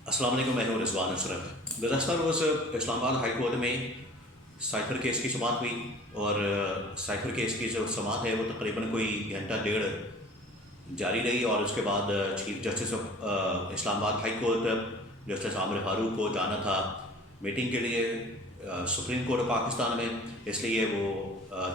अस्सलाम वालेकुम, मैं हूं रिजवान अशरफ। गुज़श्ता रोज़ इस्लामाबाद हाई कोर्ट में साइफर केस की समाअत हुई और साइफर केस की जो समाअत है वो तकरीबन कोई घंटा डेढ़ जारी रही और उसके बाद chief justice of Islamabad high court justice Aamir Farooq को जाना था मीटिंग के लिए सुप्रीम कोर्ट ऑफ पाकिस्तान में, इसलिए वो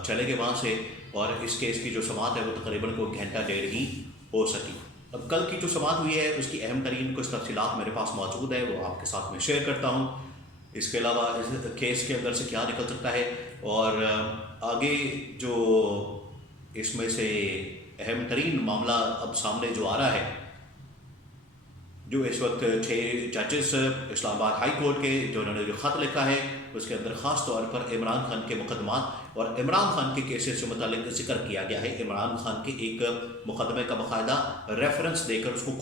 चले गए वहाँ से और इस केस की जो समाअत है वो तकरीबन कोई घंटा डेढ़ ही हो सकी। अब कल की जो समाअत हुई है उसकी अहम तरीन कुछ तफसीलात मेरे पास मौजूद है, वो आपके साथ में शेयर करता हूँ। इसके अलावा इस केस के अंदर से क्या निकल सकता है और आगे जो इसमें से अहम तरीन मामला अब सामने जो आ रहा है, जो इस वक्त 6 जजेस इस्लामाबाद हाई कोर्ट के जो उन्होंने जो ख़त लिखा है उसके अंदर ख़ास तौर पर इमरान खान के मुकदमात और इमरान खान के केसेस से मुतालिक जिक्र किया गया है। इमरान खान के एक मुकदमे का बाकायदा रेफरेंस देकर उसको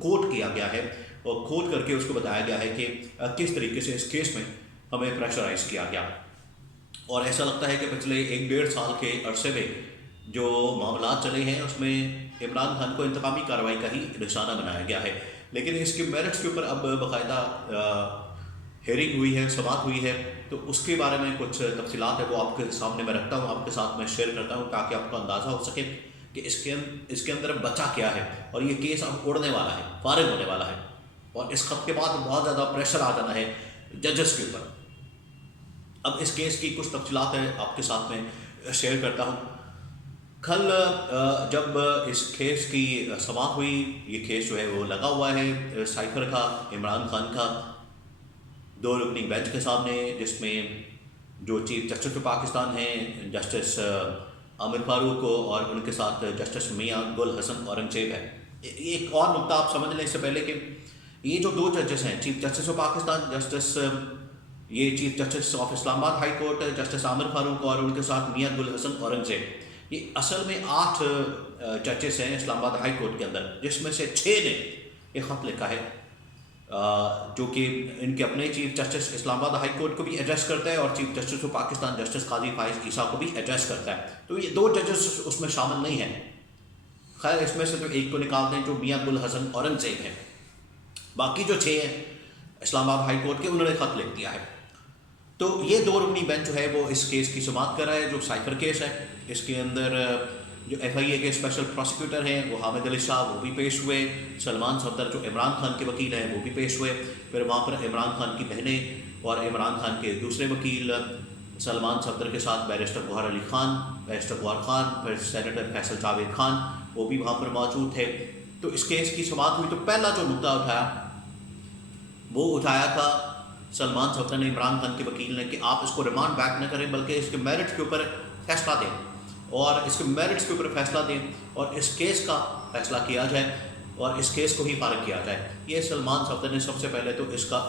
कोट किया गया है और कोट करके उसको बताया गया है कि किस तरीके से इस केस में हमें प्रेशराइज किया गया। और ऐसा लगता है कि पिछले 1-1.5 साल के अरसे में जो मामला चले हैं उसमें इमरान खान को इंतकामी कार्रवाई का ही निशाना बनाया गया है। लेकिन इसके मेरिट्स के ऊपर अब बाकायदा हेयरिंग हुई है, समाअत हुई है, तो उसके बारे में कुछ तफसीलात है वो आपके सामने मैं रखता हूँ, आपके साथ में शेयर करता हूँ ताकि आपको अंदाज़ा हो सके कि इसके अंदर बचा क्या है। और ये केस अब उड़ने वाला है, फारिग होने वाला है और इस खत के बाद बहुत ज़्यादा प्रेशर आ जाना है जजेस के ऊपर। अब इस केस की कुछ तफसीलात है आपके साथ में शेयर करता हूँ। कल जब इस केस की समाअत हुई, ये केस जो है वो लगा हुआ है साइफर का, इमरान खान का, 2 रुकनी बेंच के सामने, जिसमें जो चीफ जस्टिस ऑफ पाकिस्तान हैं जस्टिस आमिर फारूक को और उनके साथ जस्टिस मियां गुल हसन औरंगजेब है। एक और नुकता आप समझ लें इससे पहले कि ये जो 2 जजेस हैं, चीफ जस्टिस ऑफ पाकिस्तान ये chief justice of Islamabad high court justice Aamir Farooq और उनके साथ मियां गुल हसन औरंगजेब, ये असल में 8 जजेस हैं इस्लामाबाद हाई कोर्ट के अंदर, जिसमें से 6 ने ये ख़त लिखा है जो कि इनके अपने chief justice Islamabad high court को भी एड्रेस करता है और chief justice of Pakistan justice Qazi Faez Isa को भी एड्रेस करता है। तो ये 2 जजेस उसमें शामिल नहीं हैं। खैर, इसमें से जो एक को निकालते हैं जो मियां गुल हसन औरंगजेब हैं, बाकी जो 6 हैं इस्लामाबाद हाई कोर्ट के, उन्होंने ख़त लिख दिया है। तो ये 2 रुकनी बेंच जो है वो इस केस की समाअत कर रहा है जो साइफर केस है। इसके अंदर जो FIA के स्पेशल प्रोसिक्यूटर हैं वो हामिद अली शाह, वो भी पेश हुए। सलमान सफदर जो इमरान खान के वकील हैं वो भी पेश हुए। फिर वहाँ पर इमरान खान की बहनें और इमरान खान के दूसरे वकील सलमान सफदर के साथ बैरिस्टर गौहर अली खान, बैरिस्टर गौहर खान, फिर सेनेटर फैसल जावेद खान, वो भी वहाँ पर मौजूद थे। तो इस केस की समाअत हुई तो पहला जो मुद्दा वो उठाया था सलमान सफदर ने, इमरान खान के वकील ने, कि आप इसको रिमांड बैक न करें बल्कि इसके मेरिट्स के ऊपर फैसला दें और इसके मेरिट्स के ऊपर फैसला दें और इस केस का फैसला किया जाए और इस केस को ही फारिग किया जाए। ये सलमान सफदर ने सबसे पहले तो इसका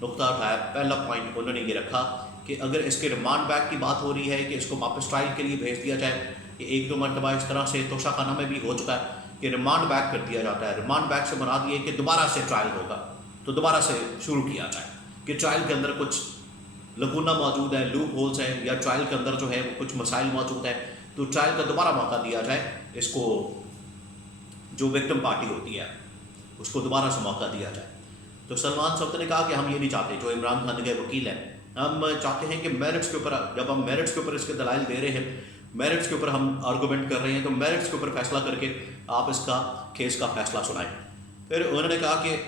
नुकता उठाया। पहला पॉइंट उन्होंने ये रखा कि अगर इसके रिमांड बैक की बात हो रही है कि इसको वापस ट्रायल के लिए भेज दिया जाए, ये 1-2 मरतबा इस तरह से तोशाखाना में भी हो चुका है कि रिमांड बैक कर दिया जाता है। रिमांड बैक से मुराद ये कि दोबारा से ट्रायल होगा तो दोबारा से शुरू किया जाए कि ट्रायल के अंदर कुछ लकूना मौजूद है, लूप होल्स हैं, या ट्रायल के अंदर जो है वो कुछ मसाइल मौजूद है, तो ट्रायल का दोबारा मौका दिया जाए। इसको जो विक्टिम पार्टी होती है उसको दोबारा से मौका दिया जाए। तो सलमान सफदर ने कहा कि हम ये नहीं चाहते, जो इमरान खान के वकील हैं, हम चाहते हैं कि मेरिट्स के ऊपर, जब हम मेरिट्स के ऊपर इसके दलाइल दे रहे हैं, मेरिट्स के ऊपर हम आर्गूमेंट कर रहे हैं, तो मेरिट्स के ऊपर फैसला करके आप इसका केस का फैसला सुनाएं। फिर उन्होंने कहा कि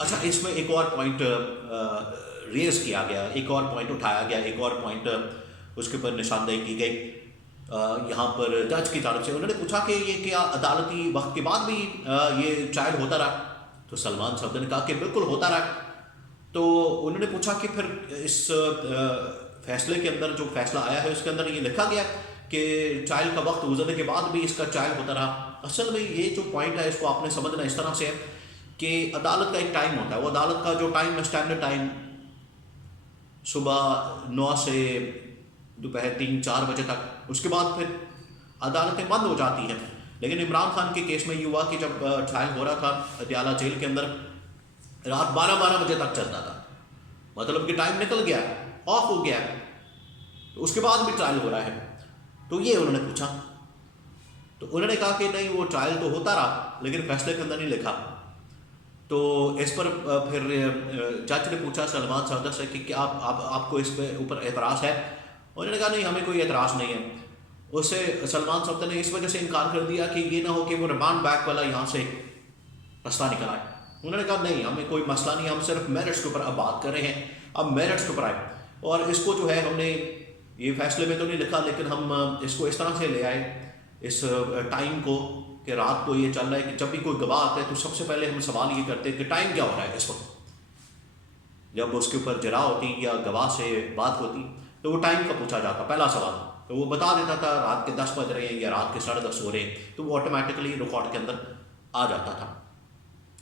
अच्छा, इसमें एक और पॉइंट रेज किया गया, एक और पॉइंट उठाया गया, एक और पॉइंट उसके ऊपर निशानदेही की गई यहाँ पर जज की तरफ से। उन्होंने पूछा कि ये क्या अदालती वक्त के बाद भी ये ट्रायल होता रहा? तो सलमान सफदर ने कहा कि बिल्कुल होता रहा। तो उन्होंने पूछा कि फिर इस फैसले के अंदर जो फैसला आया है उसके अंदर ये लिखा गया कि ट्रायल का वक्त गुजरने के बाद भी इसका ट्रायल होता रहा। असल में ये जो पॉइंट है इसको आपने समझना इस तरह से है कि अदालत का एक टाइम होता है, वो अदालत का जो टाइम है, स्टैंडर्ड टाइम सुबह 9 से दोपहर 3-4 बजे तक, उसके बाद फिर अदालतें बंद हो जाती हैं। लेकिन इमरान खान के केस में ये हुआ कि जब ट्रायल हो रहा था अदियाला जेल के अंदर, रात 12-12 बजे तक चलता था, मतलब कि टाइम निकल गया, ऑफ हो गया, तो उसके बाद भी ट्रायल हो रहा है। तो ये उन्होंने पूछा, तो उन्होंने कहा कि नहीं, वो ट्रायल तो होता रहा लेकिन फैसले के अंदर नहीं लिखा। تو اس پر پھر جج نے پوچھا سلمان صفدر سے کہ کیا آپ کو اس پہ اوپر اعتراض ہے؟ انہوں نے کہا نہیں ہمیں کوئی اعتراض نہیں ہے. اسے سلمان صفدر نے اس وجہ سے انکار کر دیا کہ یہ نہ ہو کہ وہ ریمانڈ بیک والا یہاں سے رستہ نکل آئے. انہوں نے کہا نہیں ہمیں کوئی مسئلہ نہیں، ہم صرف میرٹس کے اوپر اب بات کر رہے ہیں، اب میرٹس کے اوپر آئے. اور اس کو جو ہے ہم نے یہ فیصلے میں تو نہیں لکھا لیکن ہم اس کو اس طرح سے لے آئے اس ٹائم کو کہ رات کو یہ چل رہا ہے کہ جب بھی کوئی گواہ آتا ہے تو سب سے پہلے ہم سوال یہ کرتے ہیں کہ ٹائم کیا ہو رہا ہے اس وقت. جب اس کے اوپر جرا ہوتی یا گواہ سے بات ہوتی تو وہ ٹائم کا پوچھا جاتا پہلا سوال، تو وہ بتا دیتا تھا رات کے 10 بج رہے ہیں یا رات کے 10:30 ہو رہے ہیں، تو وہ آٹومیٹکلی ریکارڈ کے اندر آ جاتا تھا.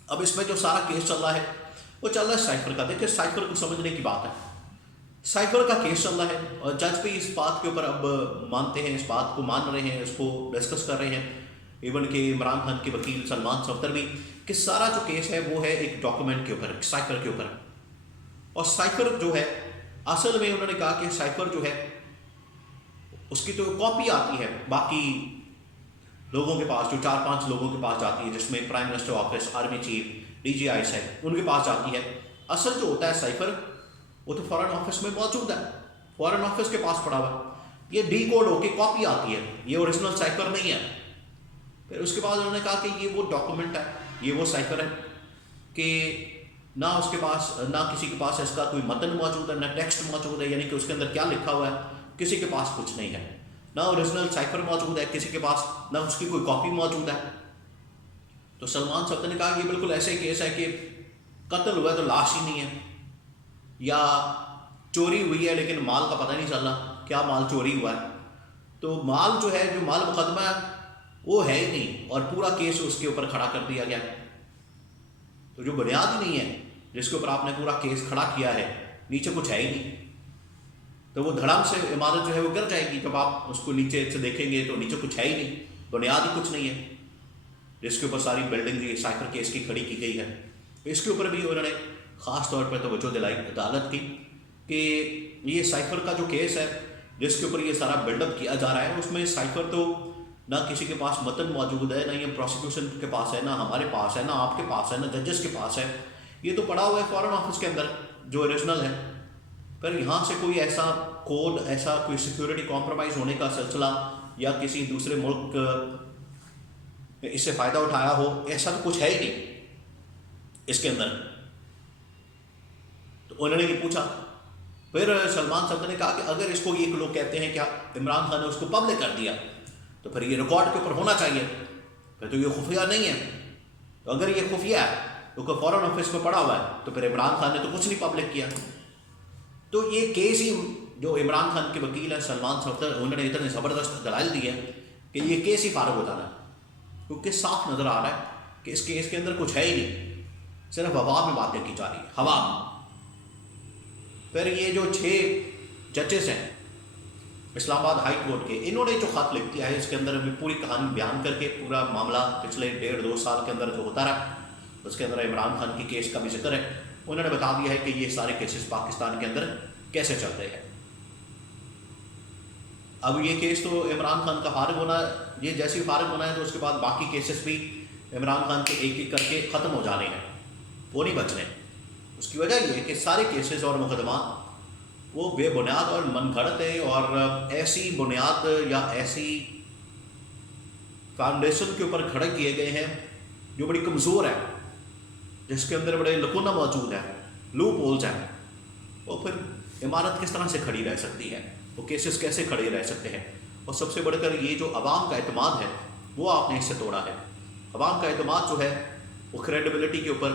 اب اس میں جو سارا کیس چل رہا ہے وہ چل رہا ہے سائفر کا. دیکھیں سائفر کو سمجھنے کی بات ہے، سائفر کا کیس چل رہا ہے اور جج بھی اس بات کے اوپر اب مانتے ہیں، اس بات کو مان رہے ہیں، اس کو ڈسکس کر رہے ہیں. ایون کہ عمران خان کے وکیل سلمان صفدر بھی کہ سارا جو کیس ہے وہ ہے ایک ڈاکومنٹ کے اوپر، سائفر کے اوپر. اور سائفر جو ہے اصل میں انہوں نے کہا کہ سائفر جو ہے اس کی تو کاپی آتی ہے باقی لوگوں کے پاس، جو 4-5 لوگوں کے پاس جاتی ہے، جس میں prime minister office, army chief, D G I ہے، ان کے پاس جاتی ہے. اصل جو ہوتا ہے سائفر وہ تو فارن آفس میں موجود ہے، فارن آفس کے پاس پڑا ہوا. یہ ڈی کوڈ ہو کے کاپی آتی ہے، یہ اوریجنل سائفر نہیں ہے. پھر اس کے بعد انہوں نے کہا کہ یہ وہ ڈاکومنٹ ہے، یہ وہ سائفر ہے کہ نہ اس کے پاس، نہ کسی کے پاس اس کا کوئی متن موجود ہے، نہ ٹیکسٹ موجود ہے، یعنی کہ اس کے اندر کیا لکھا ہوا ہے کسی کے پاس کچھ نہیں ہے. نہ اوریجنل سائفر موجود ہے کسی کے پاس، نہ اس کی کوئی کاپی موجود ہے. تو سلمان صفدر نے کہا یہ بالکل ایسے کیس ہے کہ قتل ہوا ہے تو لاش ہی نہیں ہے، یا چوری ہوئی ہے لیکن مال کا پتہ نہیں چل رہا کیا مال چوری ہوا ہے. تو مال جو ہے، جو مال مقدمہ ہے وہ ہے ہی نہیں، اور پورا کیس اس کے اوپر کھڑا کر دیا گیا. تو جو بنیاد ہی نہیں ہے جس کے اوپر آپ نے پورا کیس کھڑا کیا ہے، نیچے کچھ ہے ہی نہیں، تو وہ دھڑام سے عمارت جو ہے وہ گر جائے گی. جب آپ اس کو نیچے سے دیکھیں گے تو نیچے کچھ ہے ہی نہیں، بنیاد ہی کچھ نہیں ہے جس کے اوپر ساری بلڈنگ یہ سائفر کیس کی کھڑی کی گئی ہے. اس کے اوپر بھی انہوں نے خاص طور پر توجہ دلائی عدالت کی کہ یہ سائفر کا جو کیس ہے جس کے اوپر یہ سارا بلڈ اپ کیا جا رہا ہے، اس میں سائفر تو نہ کسی کے پاس متن موجود ہے، نہ یہ پروسیکیوشن کے پاس ہے، نہ ہمارے پاس ہے، نہ آپ کے پاس ہے، نہ ججز کے پاس ہے. یہ تو پڑا ہوا ہے فارن آفس کے اندر جو اوریجنل ہے. پھر یہاں سے کوئی ایسا کوڈ، ایسا کوئی سیکیورٹی کمپرومائز ہونے کا سلسلہ یا کسی دوسرے ملک اس سے فائدہ اٹھایا ہو، ایسا تو کچھ ہے ہی نہیں اس کے اندر. تو انہوں نے یہ پوچھا. پھر سلمان صفدر نے کہا کہ اگر اس کو یہ لوگ کہتے ہیں کہ عمران خان نے اس کو پبلک کر دیا تو پھر یہ ریکارڈ کے اوپر ہونا چاہیے، پھر تو یہ خفیہ نہیں ہے. تو اگر یہ خفیہ ہے تو فارن آفس میں پڑا ہوا ہے تو پھر عمران خان نے تو کچھ نہیں پبلک کیا. تو یہ کیس ہی جو عمران خان کے وکیل ہیں سلمان صفدر، انہوں نے اتنے زبردست دلائل دی ہے کہ یہ کیس ہی فارغ ہو جانا ہے، کیونکہ صاف نظر آ رہا ہے کہ اس کیس کے اندر کچھ ہے ہی نہیں، صرف ہوا میں باتیں کی جا رہی ہیں، ہوا میں. پھر یہ جو 6 ججز ہیں اسلام آباد ہائی کورٹ کے، انہوں نے جو خط لکھ دیا ہے اس کے اندر ابھی پوری کہانی بیان کر کے پورا معاملہ پچھلے 1.5-2 سال کے اندر جو ہوتا رہا اس کے اندر عمران خان کی کیس کا بھی ذکر ہے. انہوں نے بتا دیا ہے کہ یہ سارے کیسز پاکستان کے اندر کیسے چل رہے ہیں. اب یہ کیس تو عمران خان کا فارغ ہونا، یہ جیسے فارغ ہونا ہے تو اس کے بعد باقی کیسز بھی عمران خان کے ایک ایک کر کے ختم ہو جانے ہیں، وہ نہیں بچنے. اس کی وجہ یہ ہے کہ سارے کیسز اور مقدمات وہ بے بنیاد اور من گھڑت ہیں، اور ایسی بنیاد یا ایسی فاؤنڈیشن کے اوپر کھڑے کیے گئے ہیں جو بڑی کمزور ہے، جس کے اندر بڑے لکونہ موجود ہیں، لوپ ہولز ہیں. اور پھر عمارت کس طرح سے کھڑی رہ سکتی ہے، وہ کیسز کیسے کھڑے رہ سکتے ہیں. اور سب سے بڑھ کر یہ جو عوام کا اعتماد ہے وہ آپ نے اس سے توڑا ہے. عوام کا اعتماد جو ہے وہ کریڈیبلٹی کے اوپر،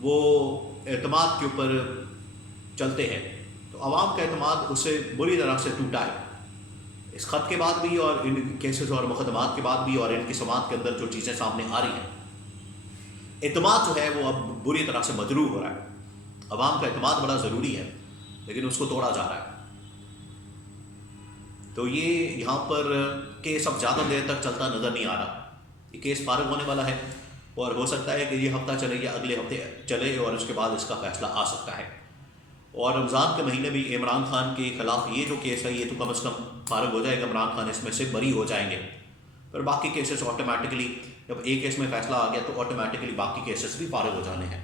وہ اعتماد کے اوپر چلتے ہیں، تو عوام کا اعتماد اس سے بری طرح سے ٹوٹا ہے اس خط کے بعد بھی، اور ان کیسز اور مقدمات کے بعد بھی، اور ان کی سماعت کے اندر جو چیزیں سامنے آ رہی ہیں. اعتماد جو ہے وہ اب بری طرح سے مجروح ہو رہا ہے. عوام کا اعتماد بڑا ضروری ہے لیکن اس کو توڑا جا رہا ہے. تو یہ یہاں پر کیس اب زیادہ دیر تک چلتا نظر نہیں آ رہا. یہ کیس فارغ ہونے والا ہے اور ہو سکتا ہے کہ یہ ہفتہ چلے یا اگلے ہفتے چلے، اور اس کے بعد اس کا فیصلہ آ سکتا ہے. اور رمضان کے مہینے بھی عمران خان کے خلاف یہ جو کیس ہے یہ تو کم از کم فارغ ہو جائے گا، عمران خان اس میں سے بری ہو جائیں گے. پھر باقی کیسز آٹومیٹکلی جب ایک کیس میں فیصلہ آ گیا تو آٹومیٹکلی باقی کیسز بھی فارغ ہو جانے ہیں.